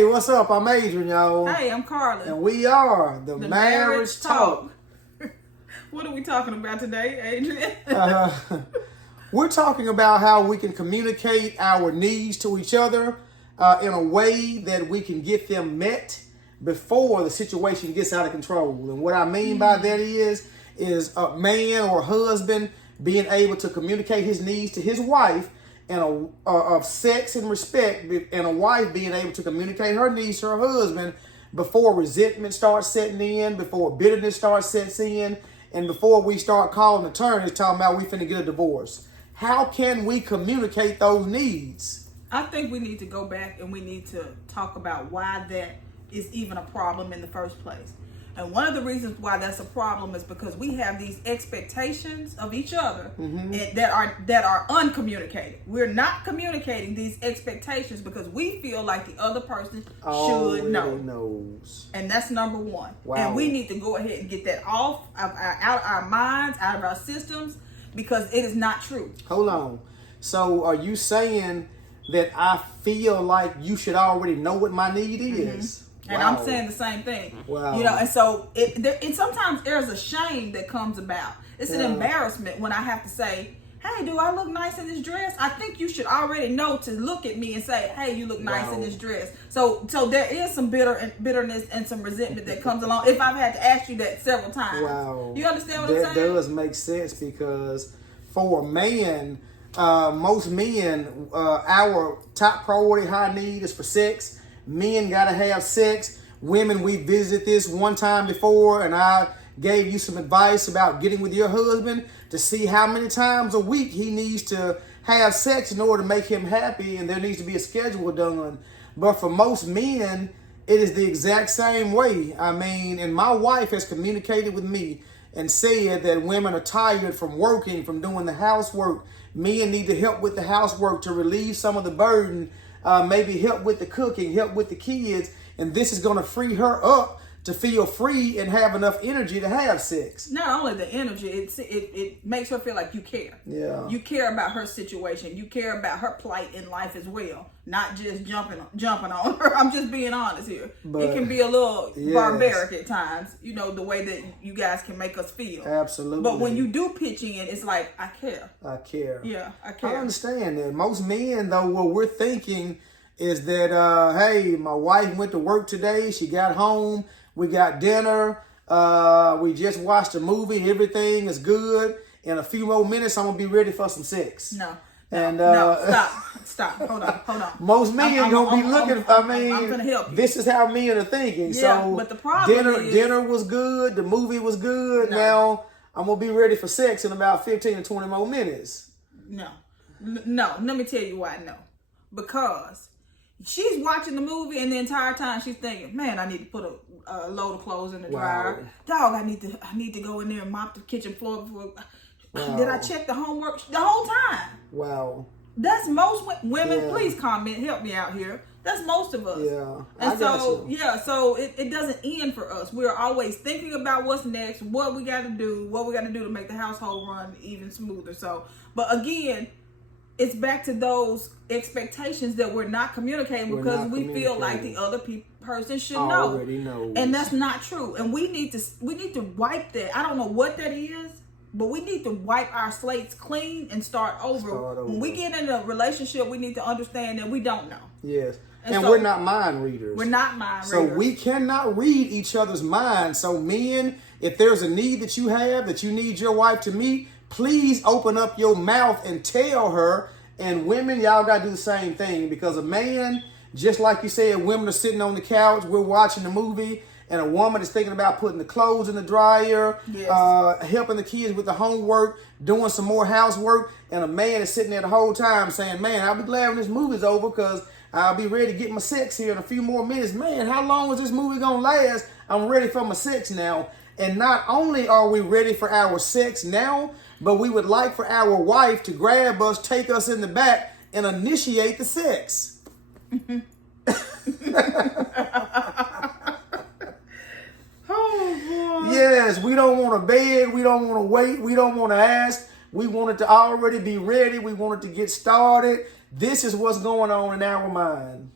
Hey, what's up? I'm Adrian, y'all. Hey, I'm Carla. And we are the Marriage Talk. What are we talking about today, Adrian? We're talking about how we can communicate our needs to each other in a way that we can get them met before the situation gets out of control. And what I mean by that is a man or husband being able to communicate his needs to his wife and of sex and respect, and a wife being able to communicate her needs to her husband before resentment starts setting in, before bitterness starts setting in, and before we start calling attorneys talking about we finna get a divorce. How can we communicate those needs? I think we need to go back and we need to talk about why that is even a problem in the first place. And one of the reasons why that's a problem is because we have these expectations of each other that are uncommunicated. We're not communicating these expectations because we feel like the other person should know. Knows. And that's number one. Wow. And we need to go ahead and get that out of our minds, out of our systems, because it is not true. Hold on. So are you saying that I feel like you should already know what my need is? And Wow. I'm saying the same thing. Wow. You know, and so and sometimes there's a shame that comes about. It's an embarrassment when I have to say, hey, do I look nice in this dress? I think you should already know to look at me and say, hey, you look nice in this dress. So there is some bitterness and some resentment that comes along if I've had to ask you that several times. Wow. You understand what I'm saying? That does make sense because for a man, most men, our top priority, high need is for sex. Men gotta have sex. Women, we visited this one time before, and I gave you some advice about getting with your husband to see how many times a week he needs to have sex in order to make him happy, and there needs to be a schedule done. But for most men, it is the exact same way. I mean, and my wife has communicated with me and said that women are tired from working, from doing the housework. Men need to help with the housework to relieve some of the burden. Maybe help with the cooking, help with the kids, and this is going to free her up to feel free and have enough energy to have sex. Not only the energy, it makes her feel like you care. Yeah. You care about her situation. You care about her plight in life as well. Not just jumping on her. I'm just being honest here. But, it can be a little yes, barbaric at times, you know, the way that you guys can make us feel. Absolutely. But when you do pitch in, it's like, I care. I care. Yeah, I care. I understand that. Most men, though, what we're thinking is that, hey, my wife went to work today. She got home. We got dinner. We just watched a movie. Everything is good. In a few more minutes, I'm going to be ready for some sex. No, stop. Hold on. Most men don't be looking. I'm gonna help you. This is how men are thinking. Yeah, so but the problem is, dinner was good. The movie was good. No. Now I'm gonna be ready for sex in about 15 to 20 more minutes. No. Let me tell you why no. Because she's watching the movie and the entire time she's thinking, man, I need to put a load of clothes in the dryer. Dog, I need to go in there and mop the kitchen floor before. Wow. Did I check the homework the whole time? Wow. That's most women. Yeah. Please comment, help me out here. That's most of us. Yeah. And I got you. so it doesn't end for us. We're always thinking about what's next, what we got to do to make the household run even smoother. So, but again, it's back to those expectations that we're not communicating because we feel like the other person should already know. And that's not true. And we need to wipe that. I don't know what that is, but we need to wipe our slates clean and start over. When we get in a relationship, we need to understand that we don't know. Yes. And so, we're not mind readers. We're not mind readers. So we cannot read each other's minds. So men, if there's a need that you have, that you need your wife to meet, please open up your mouth and tell her. And women, y'all got to do the same thing. Because a man, just like you said, women are sitting on the couch, we're watching the movie, and a woman is thinking about putting the clothes in the dryer, helping the kids with the homework, doing some more housework, and a man is sitting there the whole time saying, man, I'll be glad when this movie's over because I'll be ready to get my sex here in a few more minutes. Man, how long is this movie going to last? I'm ready for my sex now. And not only are we ready for our sex now, but we would like for our wife to grab us, take us in the back, and initiate the sex. Oh, boy. Yes, we don't want to beg. We don't want to wait. We don't want to ask. We want it to already be ready. We want it to get started. This is what's going on in our mind.